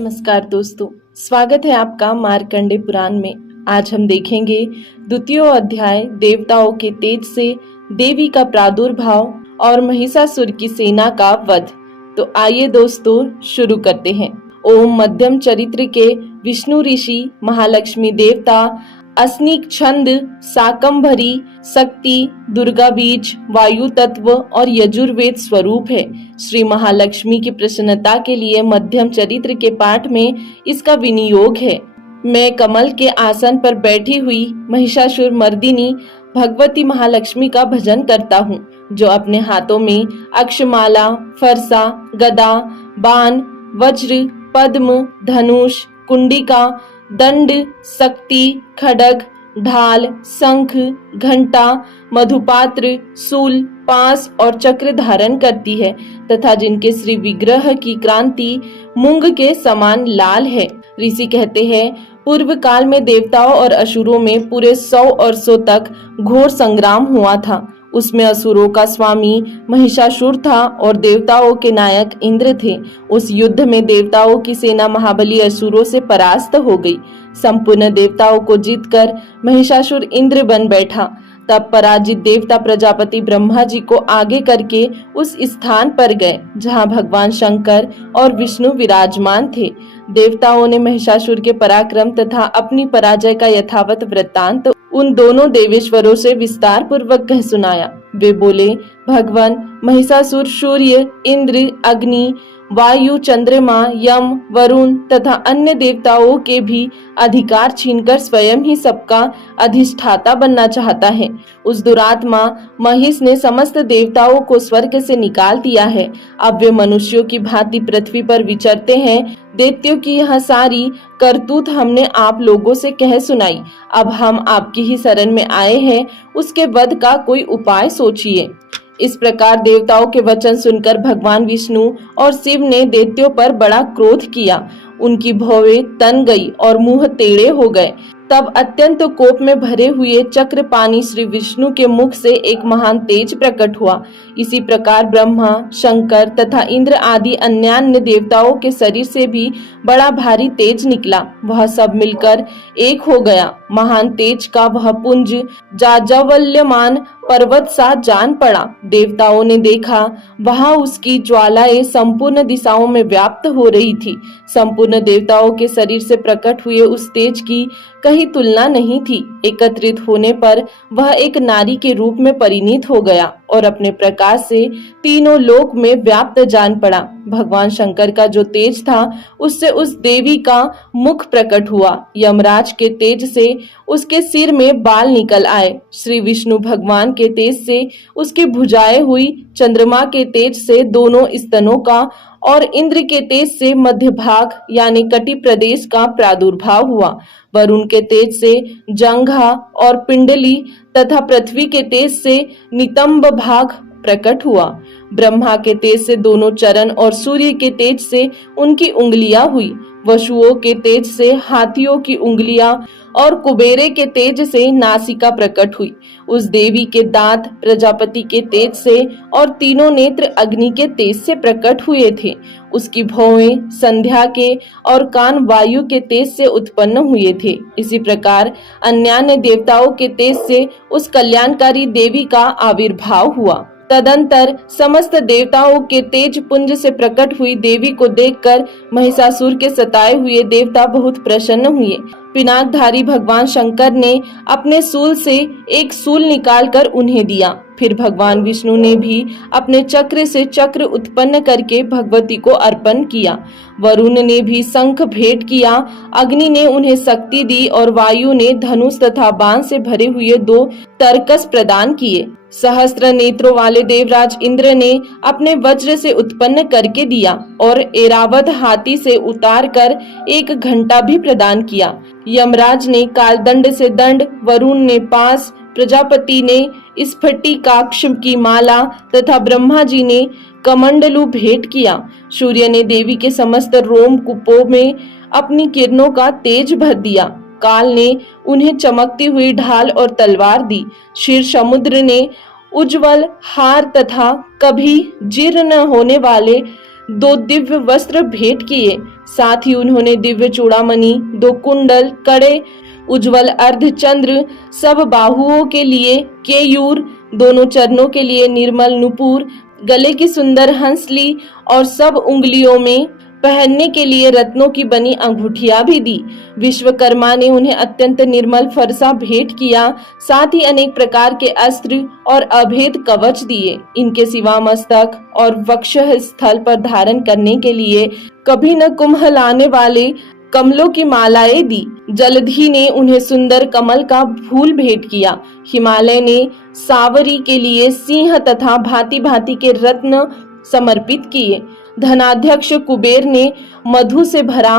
नमस्कार दोस्तों, स्वागत है आपका मार्कंडे पुराण में। आज हम देखेंगे द्वितीय अध्याय देवताओं के तेज से देवी का प्रादुर्भाव और महिषासुर की सेना का वध। तो आइए दोस्तों शुरू करते हैं। ओम मध्यम चरित्र के विष्णु ऋषि, महालक्ष्मी देवता, अस्निक छंद, शाकंभरी शक्ति, दुर्गा बीज, वायु तत्व और यजुर्वेद स्वरूप है। श्री महालक्ष्मी की प्रसन्नता के लिए मध्यम चरित्र के पाठ में इसका विनियोग है। मैं कमल के आसन पर बैठी हुई महिषासुर मर्दिनी भगवती महालक्ष्मी का भजन करता हूँ, जो अपने हाथों में अक्षमाला, फरसा, गदा, बाण, वज्र, पद्म, धनुष, कुंडिका, दंड, शक्ति, खड्ग, ढाल, शंख, घंटा, मधुपात्र, शूल, पास और चक्र धारण करती है तथा जिनके श्री विग्रह की क्रांति मूंग के समान लाल है। ऋषि कहते हैं, पूर्व काल में देवताओं और असुरों में पूरे 100 वर्षों तक घोर संग्राम हुआ था। उसमें असुरों का स्वामी महिषासुर था और देवताओं के नायक इंद्र थे। उस युद्ध में देवताओं की सेना महाबली असुरों से परास्त हो गई। संपूर्ण देवताओं को जीतकर महिषासुर इंद्र बन बैठा। तब पराजित देवता प्रजापति ब्रह्मा जी को आगे करके उस स्थान पर गए जहां भगवान शंकर और विष्णु विराजमान थे। देवताओं ने महिषासुर के पराक्रम तथा अपनी पराजय का यथावत वृत्तांत उन दोनों देवेश्वरों से विस्तार पूर्वक कह सुनाया। वे बोले, भगवान महिषासुर सूर्य, इंद्र, अग्नि, वायु, चंद्रमा, यम, वरुण तथा अन्य देवताओं के भी अधिकार छीनकर स्वयं ही सबका अधिष्ठाता बनना चाहता है। उस दुरात्मा महिष ने समस्त देवताओं को स्वर्ग से निकाल दिया है। अब वे मनुष्यों की भांति पृथ्वी पर विचरते हैं। दैत्यों की यह सारी करतूत हमने आप लोगों से कह सुनाई। अब हम आपकी ही शरण में आए हैं, उसके वध का कोई उपाय सोचिए। इस प्रकार देवताओं के वचन सुनकर भगवान विष्णु और शिव ने दैत्यों पर बड़ा क्रोध किया। उनकी भौवें तन गई और मुंह टेढ़े हो गए। तब अत्यंत कोप में भरे हुए चक्रपाणी श्री विष्णु के मुख से एक महान तेज प्रकट हुआ। इसी प्रकार ब्रह्मा, शंकर तथा इंद्र आदि अन्यान्य देवताओं के शरीर से भी बड़ा भारी तेज निकला। वह सब मिलकर एक हो गया। महान तेज का वह पुंज जाज्वल्यमान पर्वत सा जान पड़ा। देवताओं ने देखा, वहां उसकी ज्वालाएं संपूर्ण दिशाओं में व्याप्त हो रही थी। संपूर्ण देवताओं के शरीर से प्रकट हुए उस तेज की कहीं तुलना नहीं थी। एकत्रित होने पर वह एक नारी के रूप में परिणित हो गया और अपने प्रकाश से तीनों लोक में व्याप्त जान पड़ा। भगवान शंकर का जो तेज था, उससे उस देवी का मुख प्रकट हुआ। यमराज के तेज से उसके सिर में बाल निकल आए। श्री विष्णु भगवान के तेज से उसकी भुजाएं हुई। चंद्रमा के तेज से दोनों स्तनों का और इंद्र के तेज से मध्य भाग यानी कटि प्रदेश का प्रादुर्भाव हुआ। वरुण के तेज से जंघा और पिंडली तथा पृथ्वी के तेज से नितंब भाग प्रकट हुआ। ब्रह्मा के तेज से दोनों चरण और सूर्य के तेज से उनकी उंगलियां हुई। वसुओं के तेज से हाथियों की उंगलियां और कुबेरे के तेज से नासिका प्रकट हुई। उस देवी के दांत प्रजापति के तेज से और तीनों नेत्र अग्नि के तेज से प्रकट हुए थे। उसकी भौवें संध्या के और कान वायु के तेज से उत्पन्न हुए थे। इसी प्रकार अन्यान्य देवताओं के तेज से उस कल्याणकारी देवी का आविर्भाव हुआ। तदंतर समस्त देवताओं के तेज पुंज से प्रकट हुई देवी को देखकर महिषासुर के सताए हुए देवता बहुत प्रसन्न हुए। पिनाकधारी भगवान शंकर ने अपने शूल से एक शूल निकालकर उन्हें दिया। फिर भगवान विष्णु ने भी अपने चक्र से चक्र उत्पन्न करके भगवती को अर्पण किया। वरुण ने भी शंख भेंट किया। अग्नि ने उन्हें शक्ति दी और वायु ने धनुष तथा बाण से भरे हुए 2 तरकस प्रदान किए। सहस्त्र नेत्रों वाले देवराज इंद्र ने अपने वज्र से उत्पन्न करके दिया और ऐरावत हाथी से उतार कर 1 घंटा भी प्रदान किया। यमराज ने कालदंड से दंड, वरुण ने पास, प्रजापति ने स्फटिकाक्ष की माला तथा ब्रह्मा जी ने कमंडलू भेंट किया। सूर्य ने देवी के समस्त रोम कूपों में अपनी किरणों का तेज भर दिया। काल ने उन्हें चमकती हुई ढाल और तलवार दी। क्षीर समुद्र ने उज्जवल हार तथा कभी जीर्ण न होने वाले 2 दिव्य वस्त्र भेंट किए। साथ ही उन्होंने दिव्य चूड़ामणि, 2 कुंडल, कड़े, उज्जवल अर्धचंद्र, सब बाहुओं के लिए केयूर, दोनों चरणों के लिए निर्मल नुपुर, गले की सुंदर हंसली और सब उंगलियों में पहनने के लिए रत्नों की बनी अंगूठियां भी दी। विश्वकर्मा ने उन्हें अत्यंत निर्मल फरसा भेंट किया। साथ ही अनेक प्रकार के अस्त्र और अभेद कवच दिए। इनके सिवा मस्तक और वक्ष स्थल पर धारण करने के लिए कभी न कुम्हलाने वाले कमलों की मालाएं दी। जलधि ने उन्हें सुंदर कमल का फूल भेंट किया। हिमालय ने सावरी के लिए सिंह तथा भांति भांति के रत्न समर्पित किए। धनाध्यक्ष कुबेर ने मधु से भरा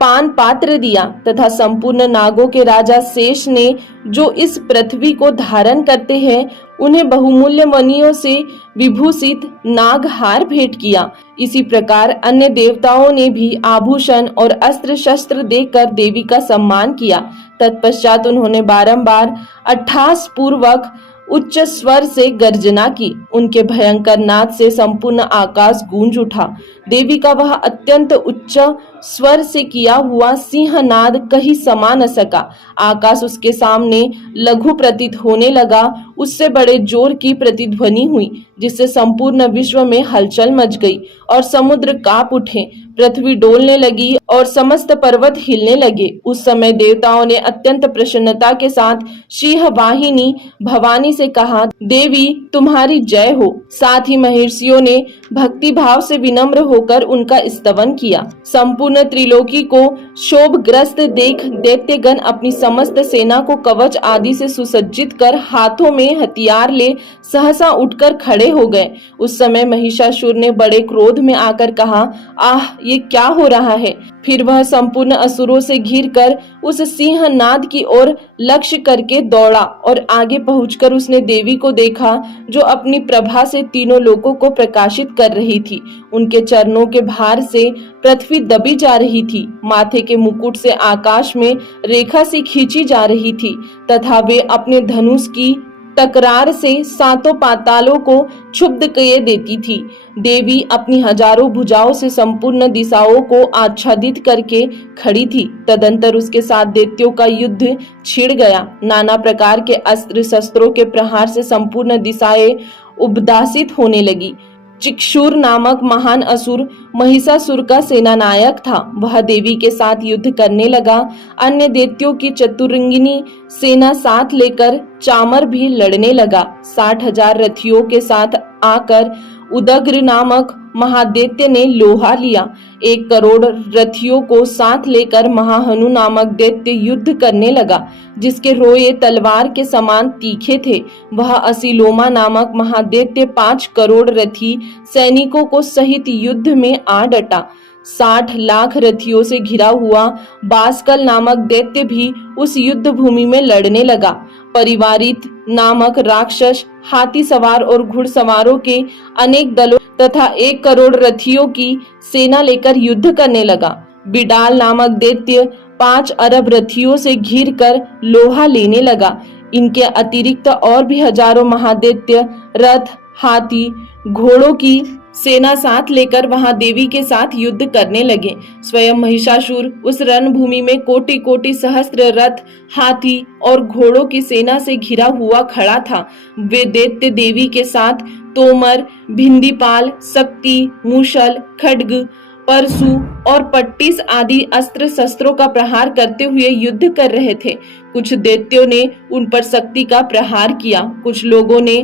पान पात्र दिया तथा संपूर्ण नागों के राजा शेष ने, जो इस पृथ्वी को धारण करते हैं, उन्हें बहुमूल्य मणियों से विभूषित नागहार भेंट किया। इसी प्रकार अन्य देवताओं ने भी आभूषण और अस्त्र शस्त्र देकर देवी का सम्मान किया। तत्पश्चात उन्होंने बारंबार अट्ठास पूर्वक उच्च स्वर से गर्जना की। उनके भयंकर नाद से संपूर्ण आकाश गूंज उठा। देवी का वह अत्यंत उच्च स्वर से किया हुआ सिंहनाद कहीं समा न सका। आकाश उसके सामने लघु प्रतीत होने लगा। उससे बड़े जोर की प्रतिध्वनि हुई, जिससे संपूर्ण विश्व में हलचल मच गई और समुद्र कांप उठे, पृथ्वी डोलने लगी और समस्त पर्वत हिलने लगे। उस समय देवताओं ने अत्यंत प्रसन्नता के साथ सिंह वाहिनी भवानी से कहा, देवी तुम्हारी जय हो। साथ ही महर्षियों ने भक्ति भाव से विनम्र होकर उनका स्तवन किया। संपूर्ण त्रिलोकी को शोभग्रस्त देख दैत्यगण अपनी समस्त सेना को कवच आदि से सुसज्जित कर हाथों में हथियार ले सहसा उठकर खड़े हो गए। उस समय महिषासुर ने बड़े क्रोध में आकर कहा, आह ये क्या हो रहा है। फिर वह संपूर्ण असुरों से घिरकर उस सिंहनाद की ओर लक्ष्य करके दौड़ा और आगे पहुंचकर उसने देवी को देखा, जो अपनी प्रभा से तीनों लोकों को प्रकाशित कर रही थी। उनके चरणों के भार से पृथ्वी दबी जा रही थी। माथे के मुकुट से आकाश में रेखा सी खींची जा रही थी तथा वे अपने धनुष की टकरार से सातों पातालों को क्षुब्ध किए देती थी। देवी अपनी हजारों भुजाओं से संपूर्ण दिशाओं को आच्छादित करके खड़ी थी। तदंतर उसके साथ दैत्यों का युद्ध छिड़ गया। नाना प्रकार के अस्त्र शस्त्रों के प्रहार से संपूर्ण दिशाएं उदासित होने लगी। चिक्षुर नामक महान असुर महिषासुर का सेनानायक था। वह देवी के साथ युद्ध करने लगा। अन्य दैत्यों की चतुरंगिनी सेना साथ लेकर चामर भी लड़ने लगा। 60,000 रथियों के साथ आकर उदग्र नामक महादैत्य ने लोहा लिया। 1 करोड़ रथियों को साथ लेकर महाहनु नामक दैत्य युद्ध करने लगा, जिसके रोए तलवार के समान तीखे थे। वह असीलोमा नामक महादैत्य 5 करोड़ रथी सैनिकों को सहित युद्ध में आ डटा। 60 लाख रथियों से घिरा हुआ बासकल नामक दैत्य भी उस युद्ध भूमि में लड़ने लगा। परिवारित नामक राक्षस हाथी सवार और घुड़सवारों के अनेक दलों तथा 1 करोड़ रथियों की सेना लेकर युद्ध करने लगा। बिडाल नामक दैत्य 5 अरब रथियों से घिरकर लोहा लेने लगा। इनके अतिरिक्त और भी हजारों महादैत्य रथ, हाथी, घोड़ों की सेना साथ लेकर वहां देवी के साथ युद्ध करने लगे। स्वयं महिषासुर उस रणभूमि में कोटि कोटि सहस्त्र रथ, हाथी और घोड़ों की सेना से घिरा हुआ खड़ा था। वे दैत्य देवी के साथ तोमर, भिंदीपाल, शक्ति, मूसल, खड्ग, परशु और पट्टिस आदि अस्त्र शस्त्रों का प्रहार करते हुए युद्ध कर रहे थे। कुछ दैत्यों ने उन पर शक्ति का प्रहार किया, कुछ लोगों ने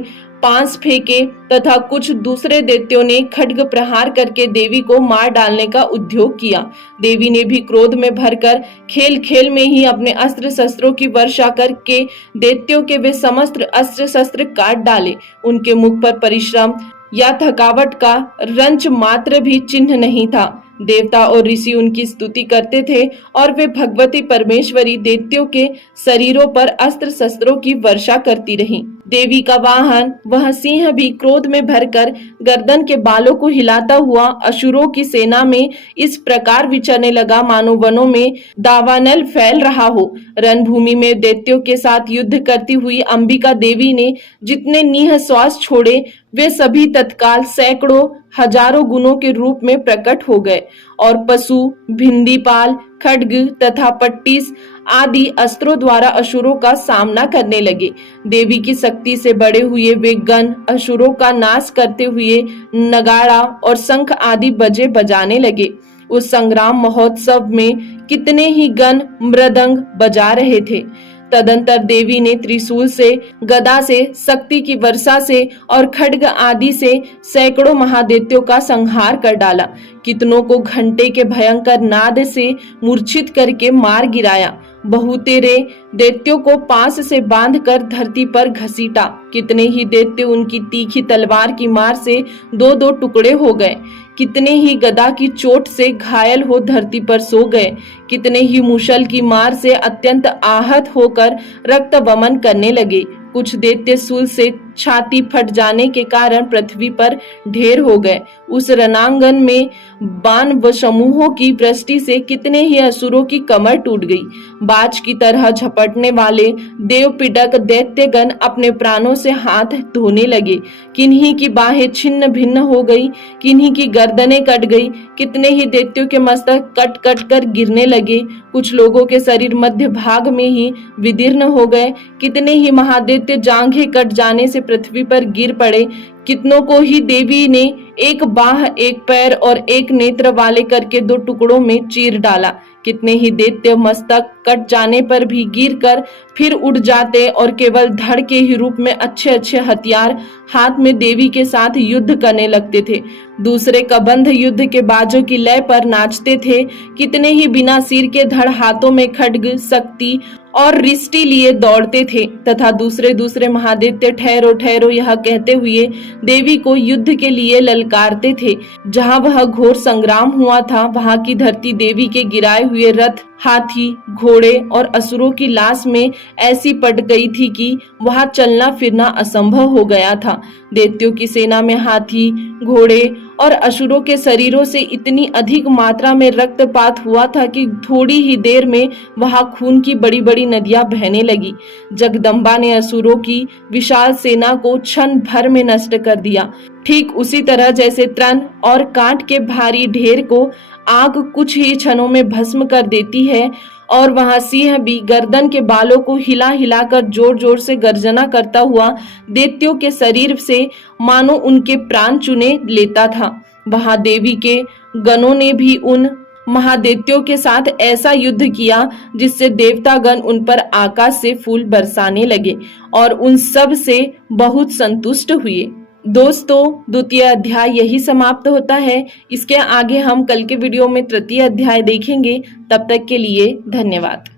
पांस फेंके तथा कुछ दूसरे दैत्यों ने खड्ग प्रहार करके देवी को मार डालने का उद्योग किया। देवी ने भी क्रोध में भरकर खेल खेल में ही अपने अस्त्र शस्त्रों की वर्षा करके दैत्यों के वे समस्त अस्त्र शस्त्र काट डाले। उनके मुख पर परिश्रम या थकावट का रंच मात्र भी चिन्ह नहीं था। देवता और ऋषि उनकी स्तुति करते थे और वे भगवती परमेश्वरी दैत्यों के शरीरों पर अस्त्र शस्त्रों की वर्षा करती रहीं। देवी का वाहन वह सिंह भी क्रोध में भरकर गर्दन के बालों को हिलाता हुआ असुरों की सेना में इस प्रकार विचरने लगा, मानो वनों में दावानल फैल रहा हो। रणभूमि में दैत्यों के साथ युद्ध करती हुई अंबिका देवी ने जितने निःश्वास छोड़े, वे सभी तत्काल सैकड़ों हजारों गुणों के रूप में प्रकट हो गए और पशु, भिंदीपाल, खड्ग तथा पट्टिस आदि अस्त्रों द्वारा असुरों का सामना करने लगे। देवी की शक्ति से बड़े हुए वे गण असुरों का नाश करते हुए नगाड़ा और शंख आदि बजे बजाने लगे। उस संग्राम महोत्सव में कितने ही गण मृदंग बजा रहे थे। तदंतर देवी ने त्रिशूल से, गदा से, शक्ति की वर्षा से और खड्ग आदि से सैकड़ों महादैत्यों का संहार कर डाला। कितनों को घंटे के भयंकर नाद से मूर्छित करके मार गिराया। बहुतेरे दैत्यों को पास से बांधकर धरती पर घसीटा। कितने ही दैत्य उनकी तीखी तलवार की मार से दो दो टुकड़े हो गए। कितने ही गदा की चोट से घायल हो धरती पर सो गए। कितने ही मुशल की मार से अत्यंत आहत होकर रक्त वमन करने लगे। कुछ दैत्य शूल से छाती फट जाने के कारण पृथ्वी पर ढेर हो गए। उस रणांगन में बाण व समूहों की वृष्टि से कितने ही असुरों की कमर टूट गई। बाज की तरह झपटने वाले देवपीड़क दैत्यगण अपने प्राणों से हाथ धोने लगे। किन्हीं की बाहें छिन्न भिन्न हो गई, किन्हीं की गर्दनें कट गई। कितने ही दैत्यों के मस्तक कट कट कर गिरने लगे। कुछ लोगों के शरीर मध्य भाग में ही विदीर्ण हो गए। कितने ही महादैत्य जांघें कट जाने से पृथ्वी पर गिर पड़े। कितनों को ही देवी ने एक बाह, एक पैर और एक नेत्र वाले करके दो टुकड़ों में चीर डाला। कितने ही दैत्य मस्तक कट जाने पर भी गिरकर फिर उठ जाते और केवल धड़ के ही रूप में अच्छे अच्छे हथियार हाथ में देवी के साथ युद्ध करने लगते थे। दूसरे कबंध युद्ध के बाजों की लय पर नाचते थे। कितने ही बिना सिर के धड़ हाथों में खड्ग, शक्ति और रिष्टि लिए दौड़ते थे तथा दूसरे दूसरे महादैत्य ठहरो ठहरो यह कहते हुए देवी को युद्ध के लिए ललकारते थे। जहाँ वह घोर संग्राम हुआ था वहाँ की धरती देवी के गिराए हुए रथ, हाथी, घोड़े और असुरों की लाश में ऐसी पट गई थी कि वहां चलना फिरना असंभव हो गया था। दैत्यों की सेना में हाथी, घोड़े और असुरों के शरीरों से इतनी अधिक मात्रा में रक्तपात हुआ था कि थोड़ी ही देर में वहां खून की बड़ी बड़ी नदियां बहने लगी। जगदम्बा ने असुरों की विशाल सेना को क्षण भर में नष्ट कर दिया। ठीक उसी तरह जैसे तृण और कांट के भारी ढेर को आग कुछ ही क्षणों में भस्म कर देती है और वहां सिंह भी गर्दन के बालों को हिला हिलाकर जोर जोर से गर्जना करता हुआ दैत्यों के शरीर से मानो उनके प्राण चुने लेता था, वहां देवी के गणों ने भी उन महादैत्यों के साथ ऐसा युद्ध किया जिससे देवतागण उन पर आकाश से फूल बरसाने लगे और उन सब से बहुत संतुष्ट हुए। दोस्तों, द्वितीय अध्याय यही समाप्त होता है। इसके आगे हम कल के वीडियो में तृतीय अध्याय देखेंगे। तब तक के लिए धन्यवाद।